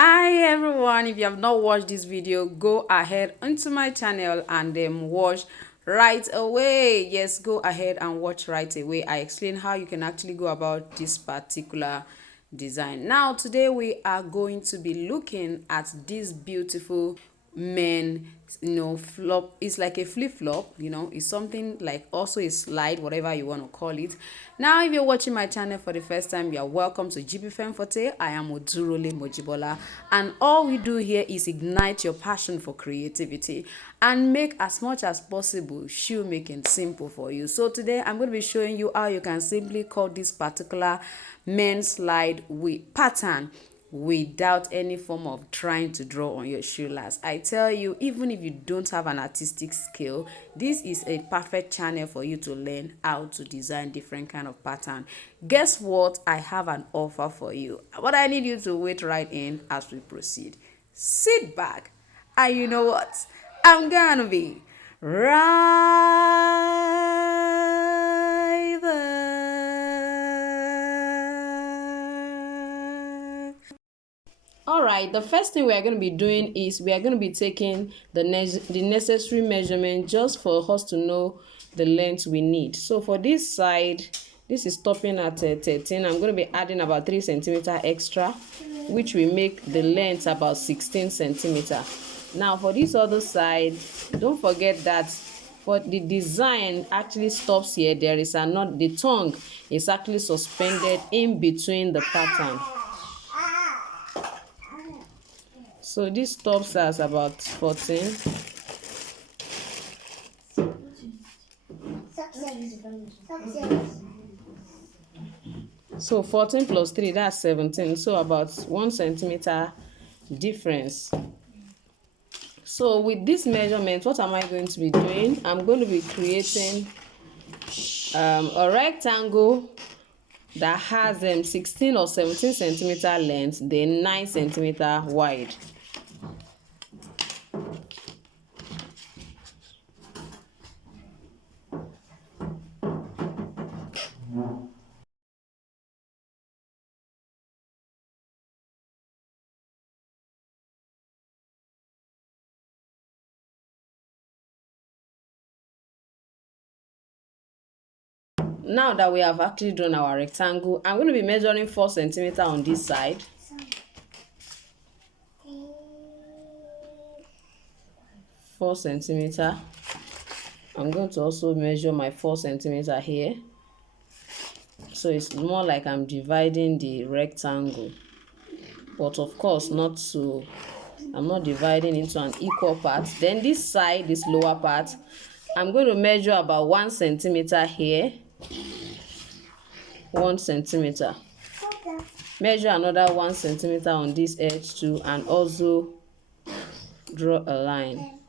Hi everyone, if you have not watched this video, go ahead onto my channel and then watch right away. Yes, go ahead and watch right away. I explain how you can actually go about this particular design. Now today we are going to be looking at this beautiful men, flop. It's like a flip-flop, it's something like also a slide, whatever you want to call it. Now if you're watching my channel for the first time, you are welcome to Jibbyfemforte. I am Odurole Mojibola, and all we do here is ignite your passion for creativity and make as much as possible shoemaking simple for you. So today I'm going to be showing you how you can simply cut this particular men's slide with pattern without any form of trying to draw on your shoe last. I tell you, even if you don't have an artistic skill, this is a perfect channel for you to learn how to design different kind of pattern. Guess what? I have an offer for you, but I need you to wait right in as we proceed. Sit back, and you know what? I'm gonna be right there. All right, the first thing we are going to be doing is we are going to be taking the necessary measurement just for us to know the length we need. So for this side, this is stopping at 13. I'm going to be adding about 3 centimeter extra, which will make the length about 16 centimeter. Now for this other side, don't forget that for the design actually stops here. There is the tongue is actually suspended in between the pattern. So this stops us about 14. So 14 plus 3, that's 17. So about 1 centimeter difference. So with this measurement, what am I going to be doing? I'm going to be creating a rectangle that has 16 or 17 centimeter length, then 9 centimeter wide. Now that we have actually drawn our rectangle, I'm going to be measuring 4 centimeter on this side. 4 centimeter. I'm going to also measure my 4 centimeter here. So it's more like I'm dividing the rectangle, but of course not so. I'm not dividing into an equal part. Then this side, this lower part, I'm going to measure about 1 centimeter here. 1 centimeter. Measure another 1 centimeter on this edge too, and also draw a line.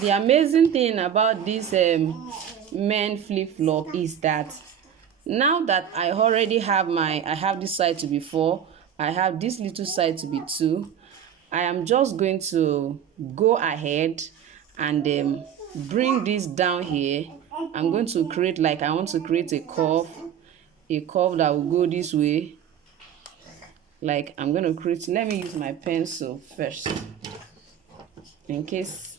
The amazing thing about this men flip-flop is that now that I already have I have this side to be 4, I have this little side to be 2, I am just going to go ahead and bring this down here. I'm going to create, like, I want to create a curve that will go this way. Like, I'm going to create, let me use my pencil first in case.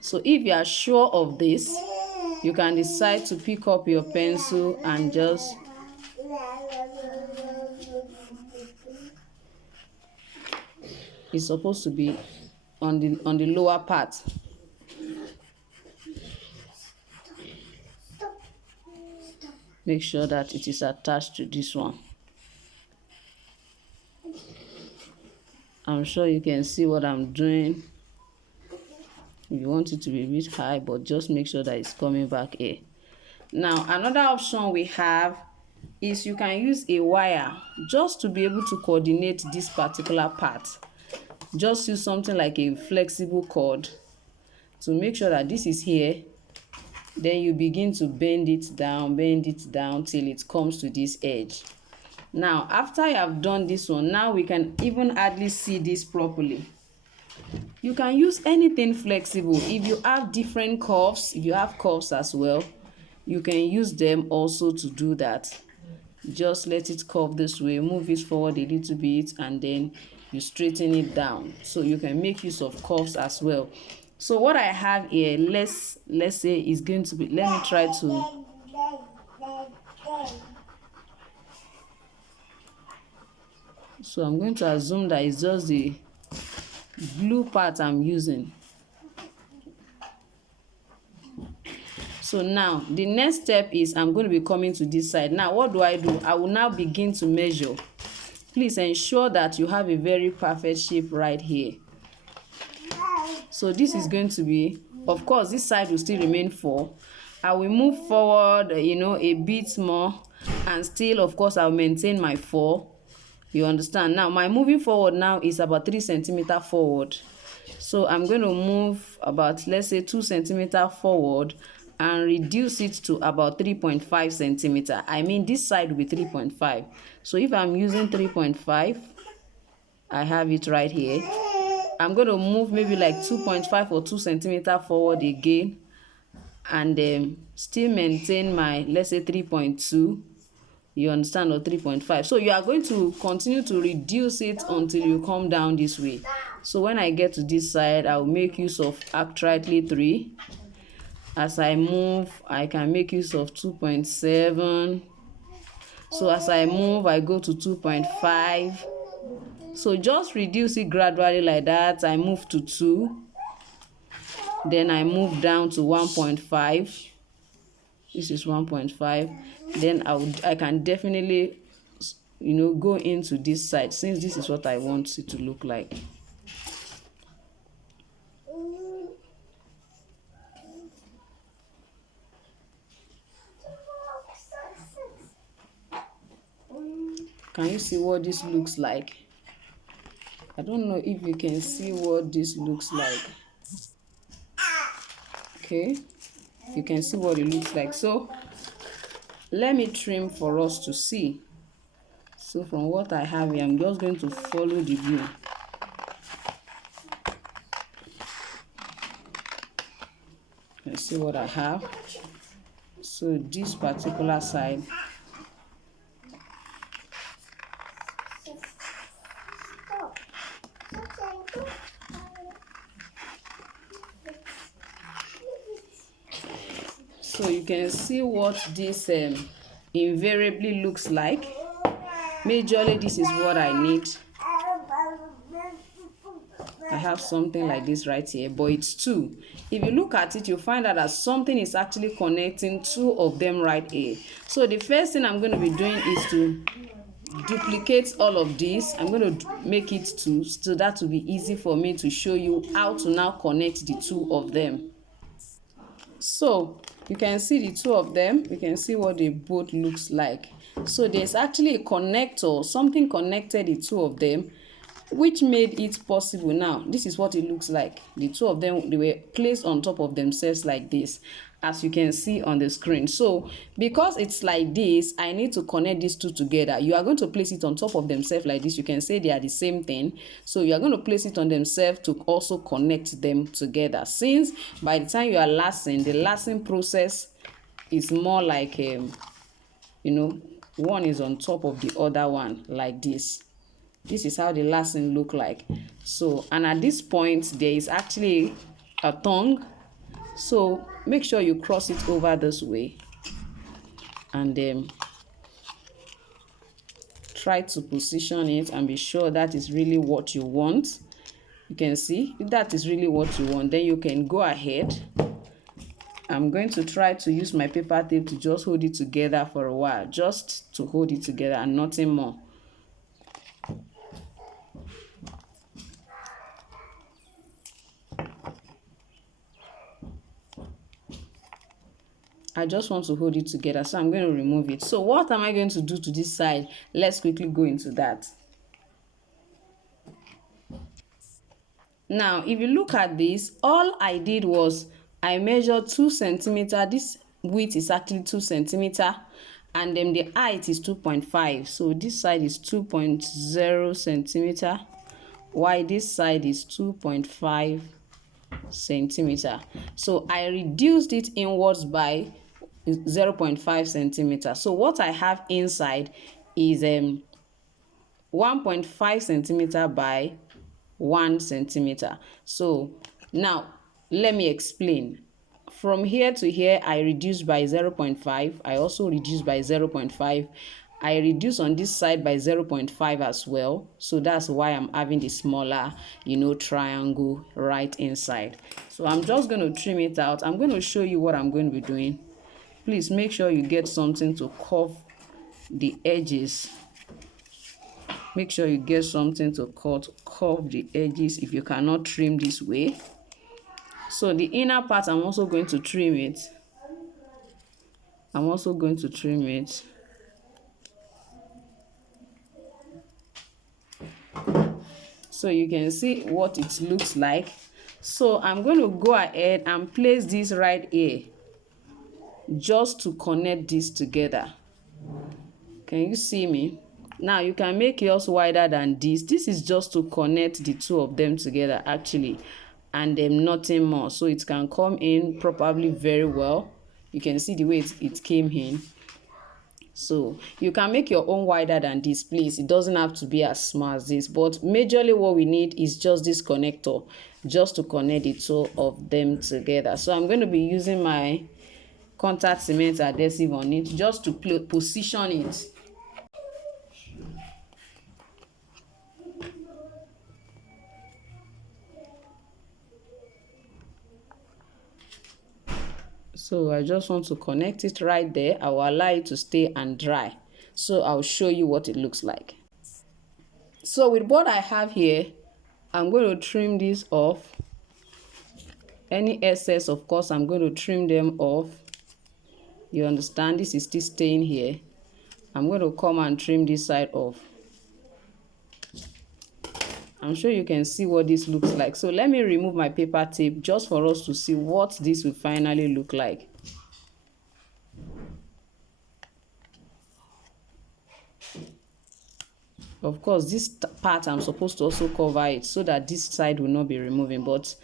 So if you are sure of this, you can decide to pick up your pencil and just it's supposed to be on the lower part. Make sure that it is attached to this one. I'm sure you can see what I'm doing. You want it to be a bit high, but just make sure that it's coming back here. Now another option we have is you can use a wire just to be able to coordinate this particular part. Just use something like a flexible cord to make sure that this is here. Then you begin to bend it down till it comes to this edge. Now after you have done this one, now we can even hardly see this properly. You can use anything flexible. If you have different curves, if you have curves as well, you can use them also to do that. Just let it curve this way, move it forward a little bit, and then you straighten it down. So you can make use of curves as well. So what I have here, let's say is going to be, let me try to, so I'm going to assume that it's just the blue part I'm using. So now the next step is I'm going to be coming to this side. Now what do? I will now begin to measure. Please ensure that you have a very perfect shape right here. So this is going to be, of course, this side will still remain 4. I will move forward, a bit more, and still, of course, I'll maintain my 4. You understand? Now my moving forward now is about 3 centimeters forward. So I'm going to move about, let's say, 2 centimeters forward and reduce it to about 3.5 centimeters. I mean, this side will be 3.5. So if I'm using 3.5, I have it right here. I'm going to move maybe like 2.5 or 2 centimeters forward again, and still maintain my, let's say, 3.2. You understand, or 3.5. So you are going to continue to reduce it until you come down this way. So when I get to this side, I will make use of actually 3. As I move, I can make use of 2.7. So as I move, I go to 2.5. So just reduce it gradually like that. I move to 2. Then I move down to 1.5. This is 1.5. Then I can definitely, go into this side, since this is what I want it to look like. Can you see what this looks like? I don't know if you can see what this looks like. Okay, you can see what it looks like. So let me trim for us to see. So from what I have here, I'm just going to follow the glue. Let's see what I have. So this particular side, so you can see what this invariably looks like. Majorly, this is what I need. I have something like this right here, but it's 2. If you look at it, you'll find out that something is actually connecting 2 of them right here. So the first thing I'm going to be doing is to duplicate all of this. I'm going to make it 2, so that will be easy for me to show you how to now connect the 2 of them. So you can see the 2 of them. You can see what they both looks like. So there's actually a connector, something connected the 2 of them, which made it possible. Now this is what it looks like. The 2 of them, they were placed on top of themselves like this, as you can see on the screen. So because it's like this, I need to connect these 2 together. You are going to place it on top of themselves like this. You can say they are the same thing. So you are going to place it on themselves to also connect them together, since by the time you are lacing, the lacing process is more like one is on top of the other one like this. This is how the lacing look like. So, and at this point there is actually a tongue, so make sure you cross it over this way, and try to position it and be sure that is really what you want. You can see if that is really what you want, then you can go ahead. I'm going to try to use my paper tape to just hold it together for a while, just to hold it together and nothing more. I just want to hold it together, so I'm going to remove it. So what am I going to do to this side? Let's quickly go into that. Now if you look at this, all I did was I measured 2 centimeters. This width is actually 2 centimeters, and then the height is 2.5. So this side is 2.0 centimeters while this side is 2.5 centimeter. So I reduced it inwards by 0.5 centimeter. So what I have inside is 1.5 centimeter by 1 centimeter. So now let me explain. From here to here, I reduced by 0.5. I also reduced by 0.5. I reduce on this side by 0.5 as well. So that's why I'm having the smaller, triangle right inside. So I'm just going to trim it out. I'm going to show you what I'm going to be doing. Please make sure you get something to curve the edges. Make sure you get something to curve the edges if you cannot trim this way. So the inner part, I'm also going to trim it. So you can see what it looks like. So I'm going to go ahead and place this right here just to connect this together. Can you see me? Now you can make yours wider than this. This is just to connect the two of them together actually, and nothing more. So it can come in probably very well. You can see the way it came in. So you can make your own wider than this, please. It doesn't have to be as small as this, but majorly what we need is just this connector, just to connect the two of them together. So I'm going to be using my contact cement adhesive on it just to position it. So I just want to connect it right there. I will allow it to stay and dry. So I'll show you what it looks like. So with what I have here, I'm going to trim this off. Any excess, of course, I'm going to trim them off. You understand? This is still staying here. I'm going to come and trim this side off. I'm sure you can see what this looks like. So let me remove my paper tape just for us to see what this will finally look like. Of course, this part I'm supposed to also cover it so that this side will not be removing, but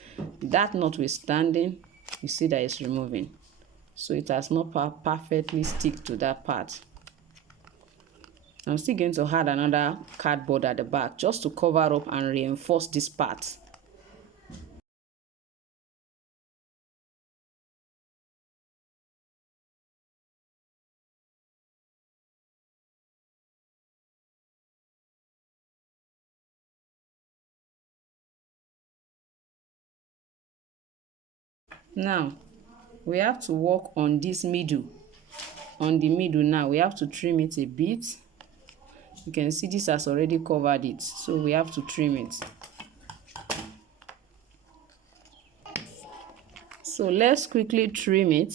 that notwithstanding, you see that it's removing. So it has not perfectly stick to that part. I'm still going to add another cardboard at the back just to cover up and reinforce this part. Now we have to work on this middle. On the middle now, we have to trim it a bit. You can see this has already covered it, so we have to trim it. So let's quickly trim it.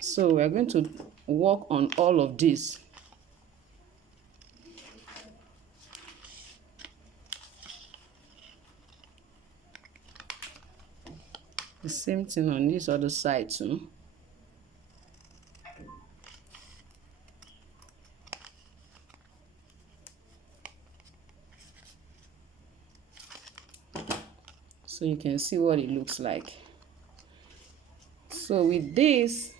So we're going to work on all of this. The same thing on this other side too. So you can see what it looks like. So with this,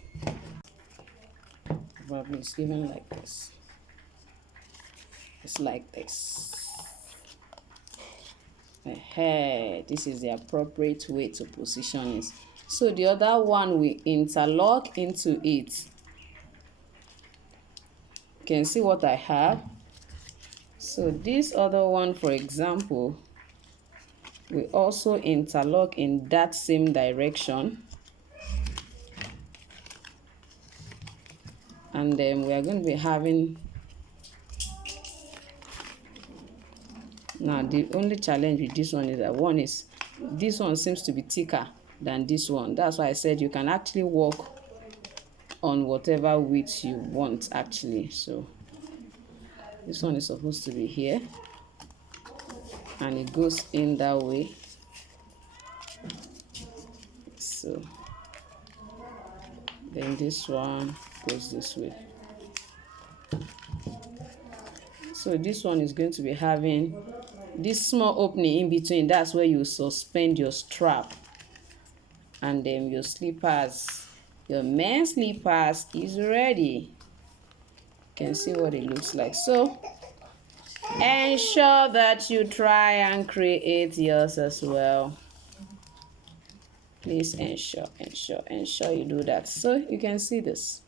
probably it's given like this. It's like this. This is the appropriate way to position it. So the other one we interlock into it. You can see what I have. So this other one, for example, we also interlock in that same direction. And then we are going to be having, now the only challenge with this one is that this one seems to be thicker than this one. That's why I said you can actually work on whatever width you want actually. So this one is supposed to be here and it goes in that way. So then this one goes this way. So this one is going to be having this small opening in between. That's where you suspend your strap. And then your slippers, your men's slippers is ready. You can see what it looks like. So ensure that you try and create yours as well. Please ensure you do that. So you can see this.